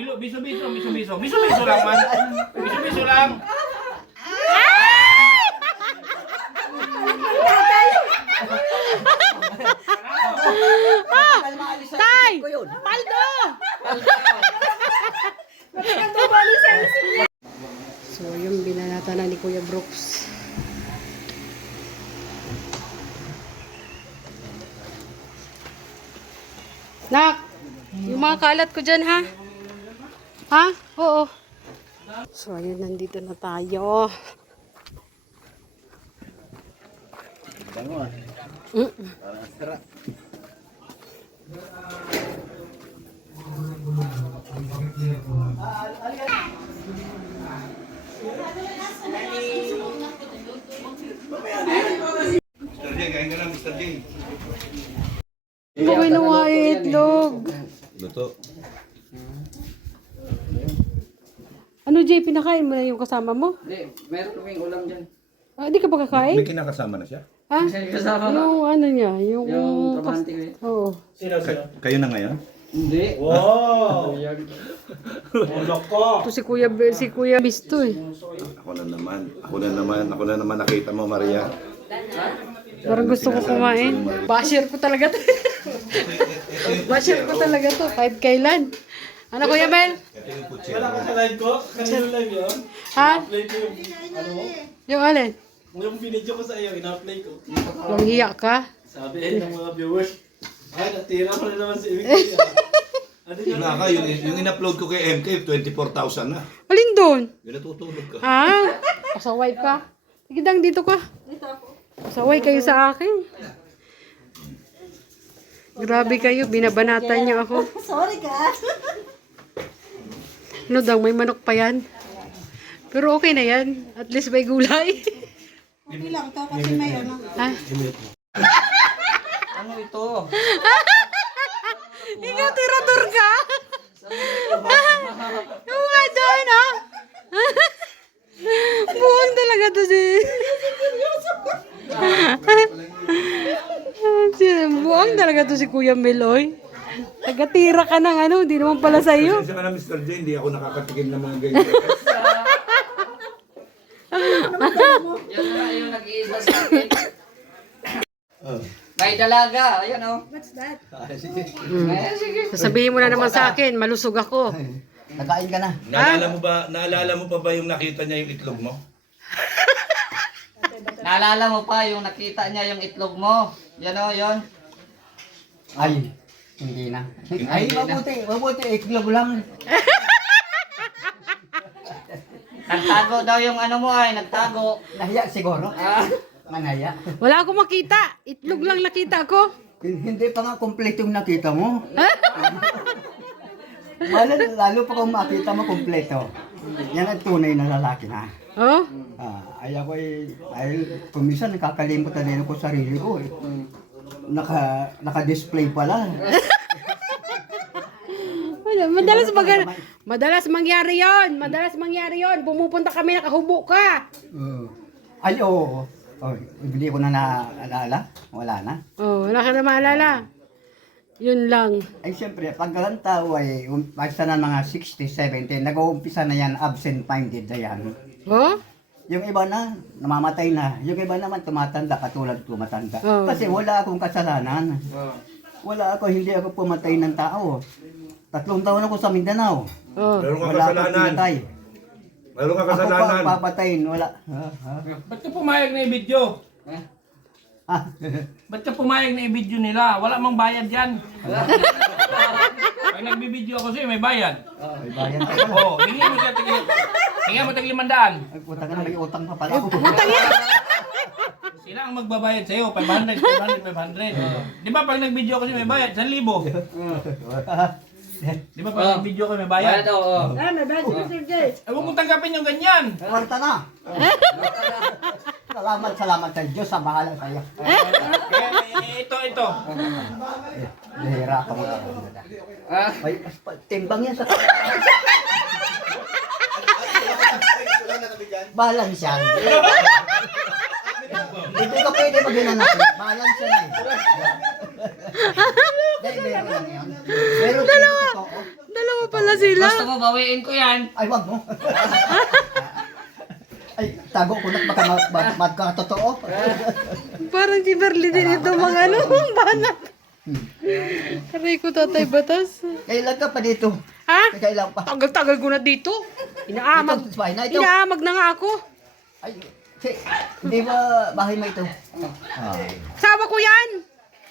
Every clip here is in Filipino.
Biso lang man. Biso lang. Tay! Paldo! So, yung binanata na ni Kuya Brooks. Nak! Yung mga kalat ko dyan, ha? Ha? Oo. So, ayun, nandito na tayo. Mr. J, kain ka lang, Mr. J. Ano kinuha yung itlog? Luto. Ano, Jay, pinakain mo na yung kasama mo? Hindi, meron kaming ulam dyan. Ah, di ka ba kakain? May kinakasama na siya? Ha? Kasama ka? Yung ano niya, yung... Yung trabahante ko eh. Oo. Kayo na ngayon? Hindi. Wow! Ito si Kuya Bisto eh. Ako na naman nakita mo, Maria. Parang gusto ko kumain. Basher ko talaga to. Basher ko talaga to. Kahit kailan. Ano, Kuya Mel? Wala ka sa live ko? Kanina live yun? Ha? Play ko yung, ano mo? Yung alin? Yung binidyo ko sa iyo, ina-play ko. Yung hiya ka? Sabi ng mga viewers, ay, natira ko na naman si Vicky. Ano yun? Wala ka, yung in-upload ko kay MK, 24,000 na. Alin doon? Yung natutulog ka. Ha? Pasaway ka? Sige dang, dito ka. Pasaway kayo sa akin. Grabe kayo, binabanatan niyo ako. Sorry ka. Ano daw, may manok pa yan. Pero okay na yan. At least may gulay. Okay lang to kasi may ano. Ha? Ano ito? Ikaw, tirador ka? Yung nga doon, ha? Buwang talaga to si... Buwang talaga to si Kuya Meloy. Tagatira ka ng ano, hindi naman pala sa'yo. Kasi ka na, Mr. J, hindi ako nakakatikim ng mga ganyan. Yan na yung nag-iisa sa akin. May dalaga. Ayan o. What's that? Sasabihin mo na naman sa akin, malusog ako. Nakain ka na. Naalala mo pa ba yung nakita niya yung itlog mo? Naalala mo pa yung nakita niya yung itlog mo. Yan o, yun. Ay, hindi na. Ay, mabuti, iklog lang. Nagtago daw yung ano mo ay, nagtago. Nahiya siguro. Ah. Manaya. Wala akong makita. Itlog lang nakita ko. Hindi pa nga kompleto yung nakita mo. Lalo pa kung makita mo kompleto. Yan ang tunay na lalaki na. Oh? Ay ako ay kumisan nakakalimutan din ako sa sarili ko eh. Naka-display pala. Madalas mangyari yon. Madalas mangyari yon. Pumupunta kami, nakahubo ka. Ay oo. Oh, hindi ko na naalala. Wala na. Oh, wala ka na maalala. Yun lang. Ay siyempre, pag ang tao ay basta na mga 60, 70, nag-uumpisa na yan, absent-minded na yan. Oh? Yung iba na, namamatay na. Yung iba naman tumatanda, katulad ko matanda. Oh. Kasi wala akong kasalanan. Wala ako, hindi ako pumatay ng tao. 3 taon ako sa Mindanao. Oh. Meron ka Wala akong kasalanan. pinatay. Meron ka Ako kasalanan. pa ang papatayin, wala. Ba't ka pumayag na i-video? Ba't ka pumayag na i-video nila? Wala mang bayad yan. Pag nagbibideo ako sa'yo, may bayad. May bayan pa. Oo, tingin mo siya, tingin mo tag 500. Ay puta ka na, may utang pa pala ako. Sila ang magbabayad sa'yo, 500, 500. Di ba pag nag-video kasi may bayad, 1,000. Di ba pag nag-video ka may bayad? Bayad oo. Ah, may bad Mr. J. Ay, huwag mong tanggapin yung ganyan. Kwarta na. Salamat sa Diyos, sa bahala sa'yo. Ito. Lihira ka mo. Ah. Ay, timbang yan sa... Balance yan. Hindi ka pwede mag-inanak. Balance yan eh. Dahil meron lang yan. Meron Dalawa pala sila. Gusto mo bawiin ko yan? Ay, wag mo. Ay, tago ko na baka magkatotoo. Parang si Berly din ito mga ano, banat. Aray ko, Tatay Batas. Kailan ka pa dito? Ha? Kailan pa? Tagal-tagal ko na dito. Inaamag. Ito, bahay na ito. Inaamag na nga ako. Ay, hindi ba bahay mo ito? Ay, Asawa ko yan.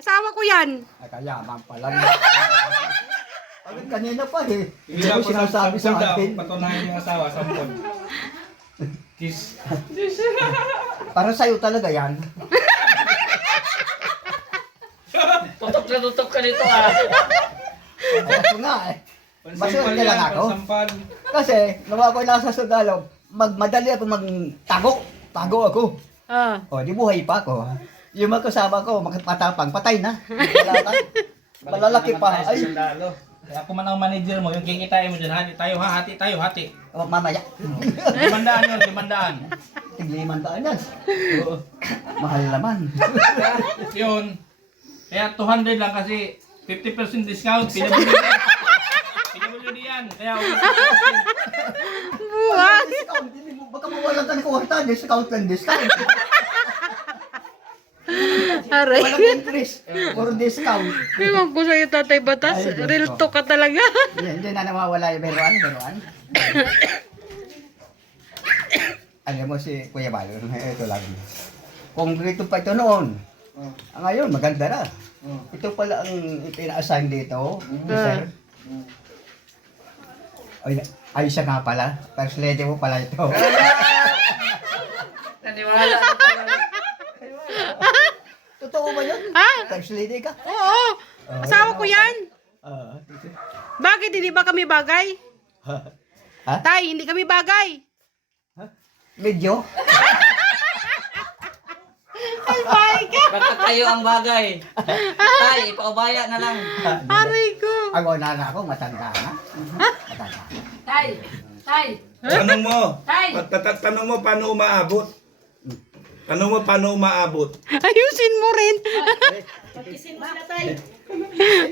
Asawa ko yan. kayaman pala. Ay, kanina pa eh. Hindi ko sinasabi sa akin. Patunayan yung asawa, 10. Kiss. Para sa'yo talaga yan. Tutok ka dito ah. Ay, ako nga eh. Basta lang ako. Pansampal. Kasi, nawa ko nasa Sundalo, madali ako magtago. Tago ako. Ah. O, di buhay pa ako. Yung mga kasama ko, matapang, patay na. Wala na. Malalaki pa. Ay, Kaya ako man ang manager mo, yung kikitain mo dyan, hati tayo ha, hati tayo, hati. oh, mamaya. 500 yun, 500. Tigliman daan yan. Mahal naman. Yun. Kaya 200 lang kasi 50% discount, PWD yan. Kaya Buhay. Discount. Baka mawalan ka ng kuwarta. Discount lang, discount. Aray. Walang interest. Puro discount. Ewan ko sa'yo, Tatay Batas. Ay, Diyos Real ko. talk ka talaga. Hindi na nawawala yung beruan. Alam mo si Kuya Bayo, ito lang. Kung dito pa ito noon, ngayon maganda na. Ito pala ang ipina-assign dito, sir. Ay, siya nga pala. First lady mo pala ito. Naniwala. Totoo ba yun? Ha? First lady ka? Oo. Asawa ko yan. Ah, Bakit hindi ba kami bagay? ha? Tay, hindi kami bagay. Medyo? Ay, my God. Baka kayo ang bagay. Tay, ipaubaya na lang. Aray ko. Ako na ako, matanda na. Matanda. Tay! Tay! Tanong mo. Tay! Tanong mo paano umaabot. Tanong mo paano umaabot. Ayusin mo rin. Pagkisin mo sila, Tay!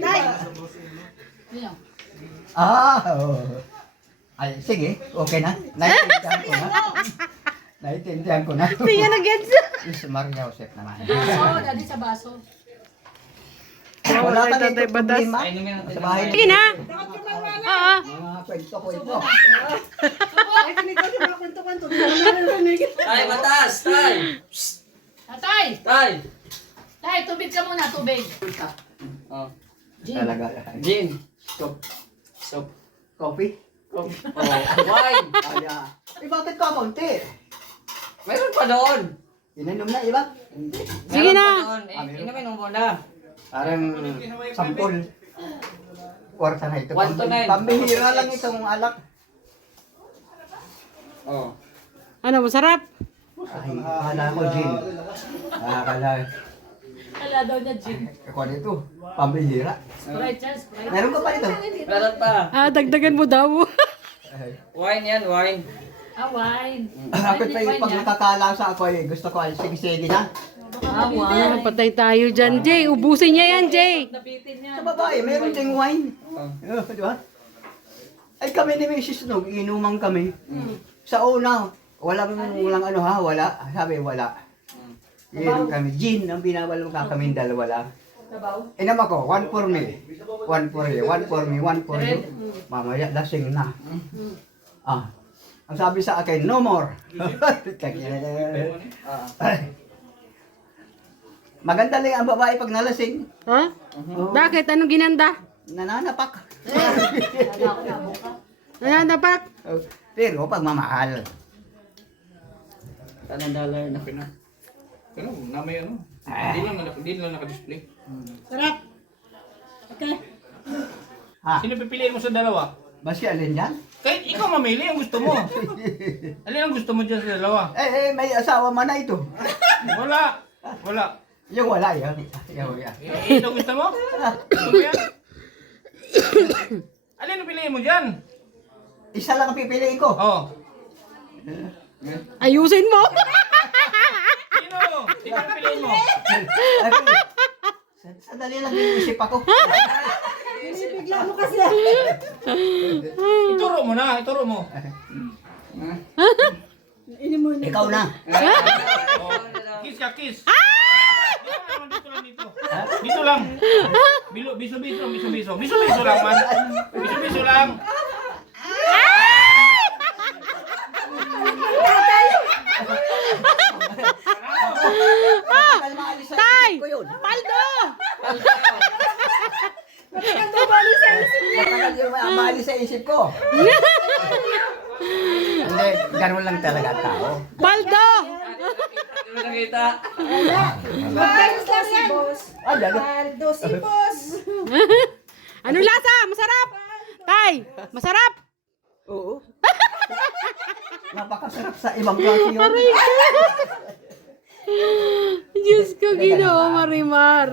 Tay! Oo. Ay, sige, okay na. Naintindihan ko na. Hindi nga nag-gets. Is Maria Joseph naman. Baso, dali sa baso. Wala ka Tatay dito Batas. problema sa bahay. Sige na. Oo. Mga kwento ko ito. Ay, kinito siya mga kwento-kwento. Tay, batas! Tay! Tay! Tay! Tay, tubig ka muna, tubig. Oh. Talaga. Gin. Soup. Coffee? Oh. Wine. Ay, bakit ka konti? Meron pa doon. Ininom na, iba? Sige Meron na. pa doon. Inumin mo muna. Parang sampol. Kwarta na ito. 1 to 9. Pambihira lang itong alak. Oh. Ano, masarap? Ay, akala ko gin. Akala. Kala daw niya, gin. Ako dito, pambihira. Sprite yan, Sprite. Meron ka pa ito? Meron pa. Dagdagan mo daw. Ay. Wine yan, wine. Ah, wine. Bakit pa yung pag nakakalasa ako eh, gusto ko ay sige-sige na. Ah, wine. Patay tayo dyan, Jay. Ubusin niya yan, Jay. Nabitin niya. Sa babae, meron ding wine. Di ba? Ay kami ni Mrs. Nog, inuman kami. Sa una, walang ano ha, wala. Sabi wala. Inom kami. Gin ang binawal ka kami dalawa lang. Sabaw. Inam ako, one for me. One for you, one for me, one for you. Mamaya, lasing na. Ah. Ang sabi sa akin, no more. Maganda lang ang babae pag nalasing. Ha? Bakit? Anong ginanda? Nananapak. Nananapak? Pero pag mamahal. $10 na. Pero, namay ano. Hindi lang naka-display. Sarap. Okay. Ha? Sino pipiliin mo sa dalawa? Maski alin yan? Kahit ikaw mamili ang gusto mo. Alin ang gusto mo dyan sa dalawa? May asawa man na ito. Wala. Wala. Yung wala yan. Yung yan. Ito gusto mo? Gusto mo yan? Alin ang piliin mo dyan? Isa lang ang pipiliin ko. Oh. Ayusin mo. Sino? Sino ang piliin mo? Sandali lang iisip ako. Bigla mo kasi. Ituro mo na, ituro mo. Inimunin. Ikaw na. Oh, kiss ka, kiss. Dito lang, dito. Dito lang. Biso-biso, biso-biso. Biso-biso lang, man. Biso-biso lang. Tay! Paldo! Matagal yung maalis sa isip ko. Hindi, ganun lang talaga ang tao. Paldo! Nakita. Ayos lang yan. Ah, lalo. Aldo, sipos. Ano lasa? Masarap! Tay! Masarap! Oo. Napakasarap sa ibang klase yun. Aray ko! Diyos ko, Ginoo, Marimar.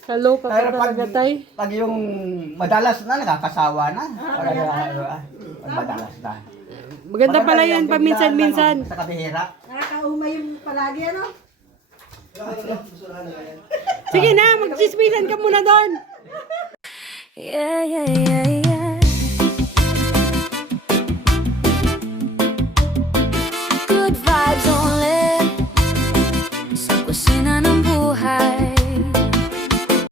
Kaloka ka Pero talaga, Tay. pag yung madalas na, nakakasawa na. Madalas na. Maganda pala yan, Maganda yung paminsan-minsan. bigla lang Sa kabihira. Nakakauma yung palagi, ano? Sige na, magchismisan ka muna doon. Yeah, yeah, yeah,